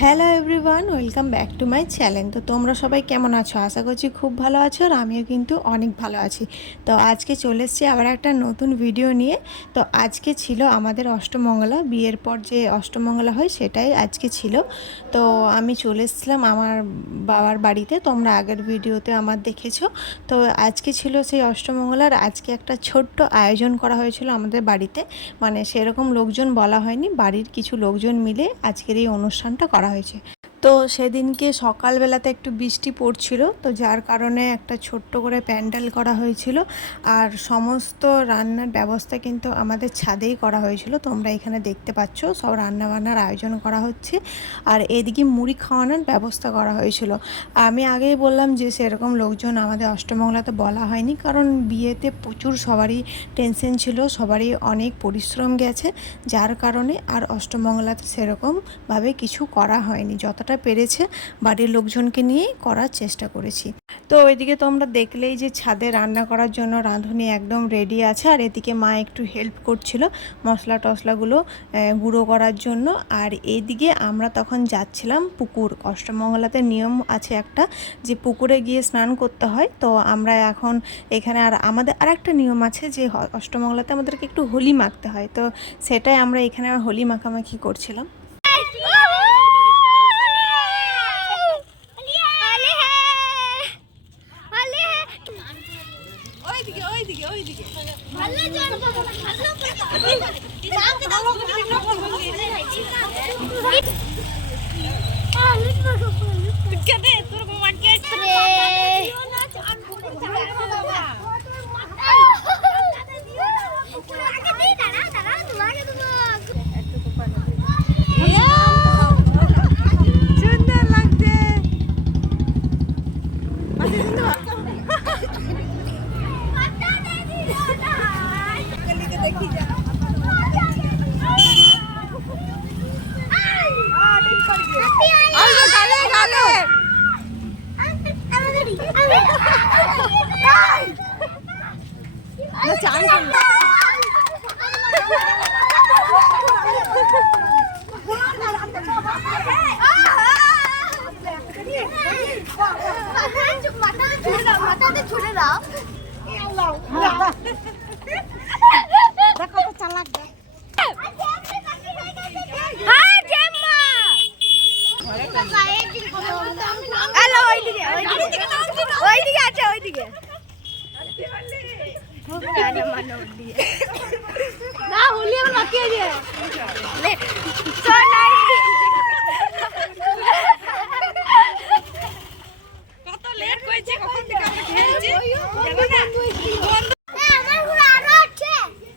Hello everyone, welcome back to my channel. তো তোমরা সবাই কেমন আছো? আশা করছি খুব ভালো আছো, আর আমিও কিন্তু অনেক ভালো আছি। তো আজকে চলে এসেছি আবার একটা নতুন ভিডিও নিয়ে। তো আজকে ছিল আমাদের অষ্টমঙ্গলা, বিয়ের পর যে অষ্টমঙ্গলা হয় সেটাই আজকে ছিল। তো আমি চলে এসেছিলাম আমার বাবার বাড়িতে, তোমরা আগের ভিডিওতে আমার দেখেছো। তো আজকে ছিল সেই অষ্টমঙ্গলার। আজকে একটা ছোট্ট আয়োজন করা হয়েছিল আমাদের বাড়িতে, মানে সেরকম লোকজন বলা হয়নি, বাড়ির কিছু লোকজন মিলে আজকের এই অনুষ্ঠানটা করা হয়েছে। তো সেদিনকে সকালবেলাতে একটু বৃষ্টি পড়ছিল, তো যার কারণে একটা ছোট্ট করে প্যান্ডেল করা হয়েছিল। আর সমস্ত রান্নার ব্যবস্থা কিন্তু আমাদের ছাদেই করা হয়েছিল, তোমরা এখানে দেখতে পাচ্ছ সব রান্নাবান্নার আয়োজন করা হচ্ছে। আর এদিকে মুড়ি খাওয়ানোর ব্যবস্থা করা হয়েছিল। আমি আগেই বললাম যে সেরকম লোকজন আমাদের অষ্টমঙ্গলাতে বলা হয়নি, কারণ বিয়েতে প্রচুর সবারই টেনশন ছিল, সবারই অনেক পরিশ্রম গেছে, যার কারণে আর অষ্টমঙ্গলাতে সেরকমভাবে কিছু করা হয়নি। যতটা পেরেছে বাড়ির লোকজনকে নিয়েই করার চেষ্টা করেছি। তো ওইদিকে তোমরা দেখলেই যে ছাদে রান্না করার জন্য রাঁধুনি একদম রেডি আছে, আর এদিকে মা একটু হেল্প করছিল মশলা টশলাগুলো গুঁড়ো করার জন্য। আর এইদিকে আমরা তখন যাচ্ছিলাম পুকুর। অষ্টমঙ্গলাতে নিয়ম আছে একটা, যে পুকুরে গিয়ে স্নান করতে হয়। তো আমরা এখন এখানে, আর আমাদের আরেকটা নিয়ম আছে যে অষ্টমঙ্গলাতে আমাদেরকে একটু হোলি মাখতে হয়। তো সেটাই আমরা এখানে হোলি মাখামাখি করছিলাম।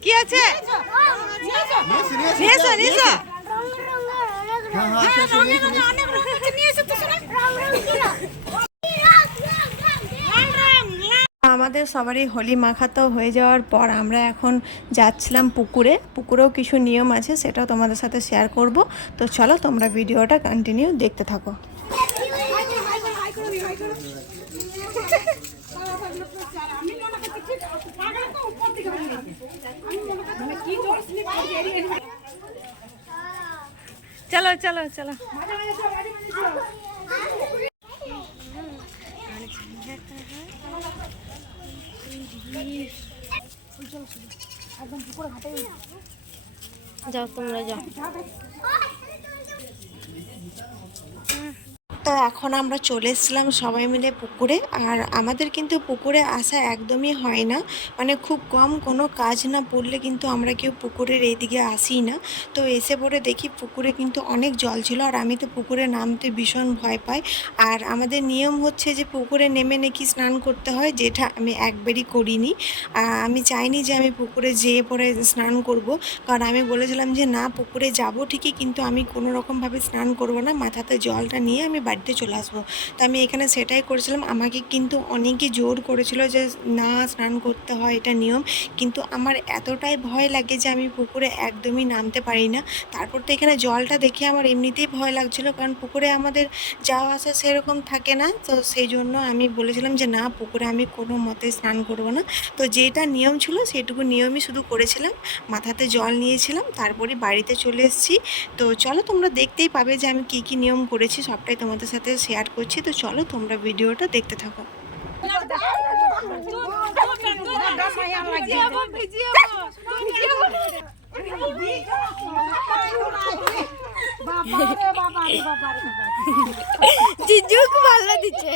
কি আছে? আমাদের সবারই হোলি মাখাতো হয়ে যাওয়ার পর আমরা এখন যাচ্ছিলাম পুকুরে। পুকুরেও কিছু নিয়ম আছে, সেটাও তোমাদের সাথে শেয়ার করব। তো চলো তোমরা ভিডিওটা কন্টিনিউ দেখতে থাকো। চলো চলো চলো। যাও তোমরা যাও। তো এখন আমরা চলে এসেছিলাম সবাই মিলে পুকুরে। আর আমাদের কিন্তু পুকুরে আসা একদমই হয় না, মানে খুব কম কোনো কাজ না পড়লে কিন্তু আমরা কেউ পুকুরের এইদিকে আসি না। তো এসে পড়ে দেখি পুকুরে কিন্তু অনেক জল ছিল, আর আমি তো পুকুরে নামতে ভীষণ ভয় পাই। আর আমাদের নিয়ম হচ্ছে যে পুকুরে নেমে নাকি স্নান করতে হয়, যেটা আমি একবারই করিনি। আমি চাইনি যে আমি পুকুরে যেয়ে পরে স্নান করব, কারণ আমি বলেছিলাম যে না, পুকুরে যাব ঠিকই, কিন্তু আমি কোনো রকমভাবে স্নান করব না, মাথাতে জলটা নিয়ে আমি বাড়িতে চলে আসবো। তো আমি এখানে সেটাই করেছিলাম। আমাকে কিন্তু অনেকেই জোর করেছিল যে না স্নান করতে হয়, এটা নিয়ম। কিন্তু আমার এতটাই ভয় লাগে যে আমি পুকুরে একদমই নামতে পারি না। তারপর তো এখানে জলটা দেখে আমার এমনিতেই ভয় লাগছিলো, কারণ পুকুরে আমাদের যাওয়া আসা সেরকম থাকে না। তো সেই জন্য আমি বলেছিলাম যে না, পুকুরে আমি কোনো মতে স্নান করবো না। তো যেটা নিয়ম ছিল সেটুকু নিয়মই শুধু করেছিলাম, মাথাতে জল নিয়েছিলাম, তারপরে বাড়িতে চলে এসেছি। তো চলো, তোমরা দেখতেই পাবে যে আমি কী নিয়ম করেছি, সবটাই তোমাদের সাথে শেয়ার করছি। তো চলো তোমরা ভিডিওটা দেখতে থাকো। জিজু ভালো দিচ্ছে।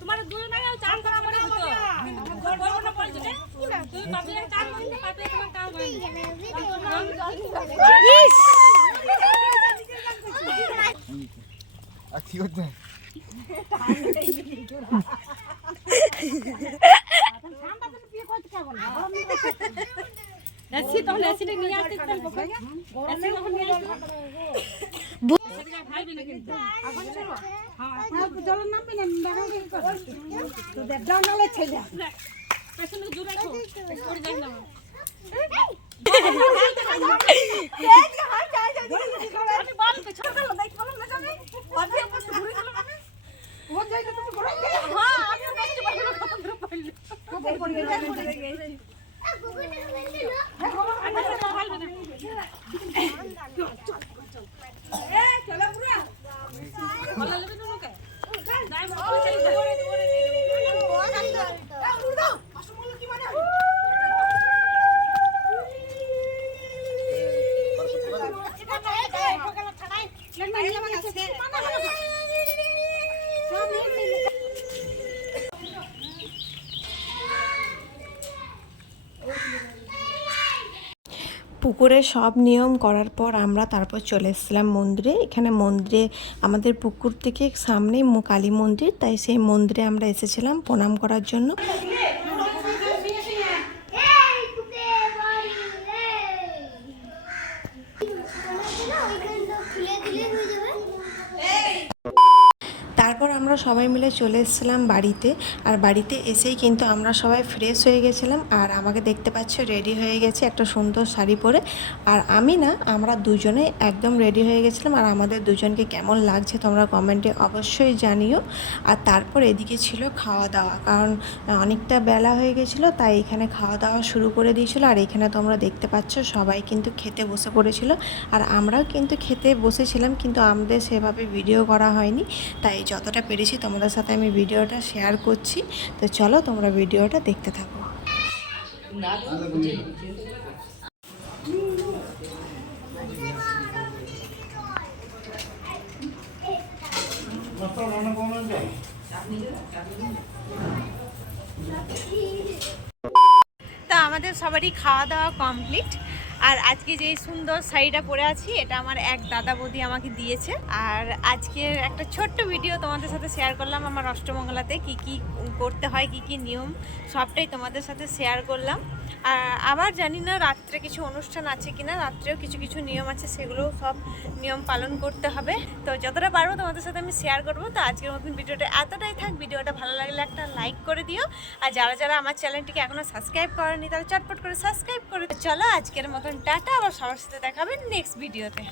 তোমার দুই নাই চান করা মনে হতো করবো না পড়ে যেতে তুই পাবলিক চান করতে পাবলিক তোমার কাজ করে ইস আর কি করতে এসি তো এসি নিয়ে আসতে তো এসি যখন নিয়ে আসতে ভাই বিনা কিন্তু এখন চলো হ্যাঁ এখন চলো নামবি না দাঁড়াও কি করব তো দেখ দাও নালে ছেড়ে পেছনে দূরে রাখো পড়ে যাই না আমি বল তো ছোট গেল দেখ বল না জানি অধে বসে ঘুরে গেল মানে ও যাইতে তুমি ঘুরে গেল হ্যাঁ আমি বসে বসে খতম করে পাইল খবর পড়ে গেল পুকুরে সব নিয়ম করার পর আমরা তারপর চলে এসেছিলাম মন্দিরে। এখানে মন্দিরে আমাদের পুকুর থেকে সামনেই কালী মন্দির, তাই সেই মন্দিরে আমরা এসেছিলাম প্রণাম করার জন্য। তারপর আমরা সবাই মিলে চলে এসেছিলাম বাড়িতে। আর বাড়িতে এসেই কিন্তু আমরা সবাই ফ্রেশ হয়ে গেছিলাম। আর আমাকে দেখতে পাচ্ছ রেডি হয়ে গেছে একটা সুন্দর শাড়ি পরে। আর আমি না, আমরা দুজনে একদম রেডি হয়ে গেছিলাম। আর আমাদের দুজনকে কেমন লাগছে তোমরা কমেন্টে অবশ্যই জানিও। আর তারপর এদিকে ছিল খাওয়া দাওয়া, কারণ অনেকটা বেলা হয়ে গেছিলো, তাই এখানে খাওয়া দাওয়া শুরু করে দিয়েছিলো। আর এখানে তোমরা দেখতে পাচ্ছ সবাই কিন্তু খেতে বসে পড়েছিল। আর আমরাও কিন্তু খেতে বসেছিলাম, কিন্তু আমাদের সেভাবে ভিডিও করা হয়নি, তাই যতটা পেরেছি তোমাদের সাথে আমি ভিডিওটা শেয়ার করছি। তো চলো তোমরা ভিডিওটা দেখতে থাকো। তো আমাদের সবারই খাওয়া দাওয়া কমপ্লিট। আর আজকে যে সুন্দর শাড়িটা পরে আছি, এটা আমার এক দাদা বৌদি আমাকে দিয়েছে। আর আজকের একটা ছোট্ট ভিডিও তোমাদের সাথে শেয়ার করলাম। আমার অষ্টমঙ্গলাতে কি কি করতে হয়, কি কি নিয়ম, সবটাই তোমাদের সাথে শেয়ার করলাম। আর আবার জানি না রাত্রে কিছু অনুষ্ঠান আছে কিনা, রাত্রেও কিছু কিছু নিয়ম আছে, সেগুলো সব নিয়ম পালন করতে হবে। তো যতটা পারবো তোমাদের সাথে আমি শেয়ার করবো। তো আজকের মতন ভিডিওটা এতটাই থাক। ভিডিওটা ভালো লাগলে একটা লাইক করে দিও। আর যারা যারা আমার চ্যানেলটিকে এখনও সাবস্ক্রাইব করেনি তারা চটপট করে সাবস্ক্রাইব করে। চলো আজকের মতন টাটা, আবার সবার সাথে দেখাবেন নেক্সট ভিডিওতে।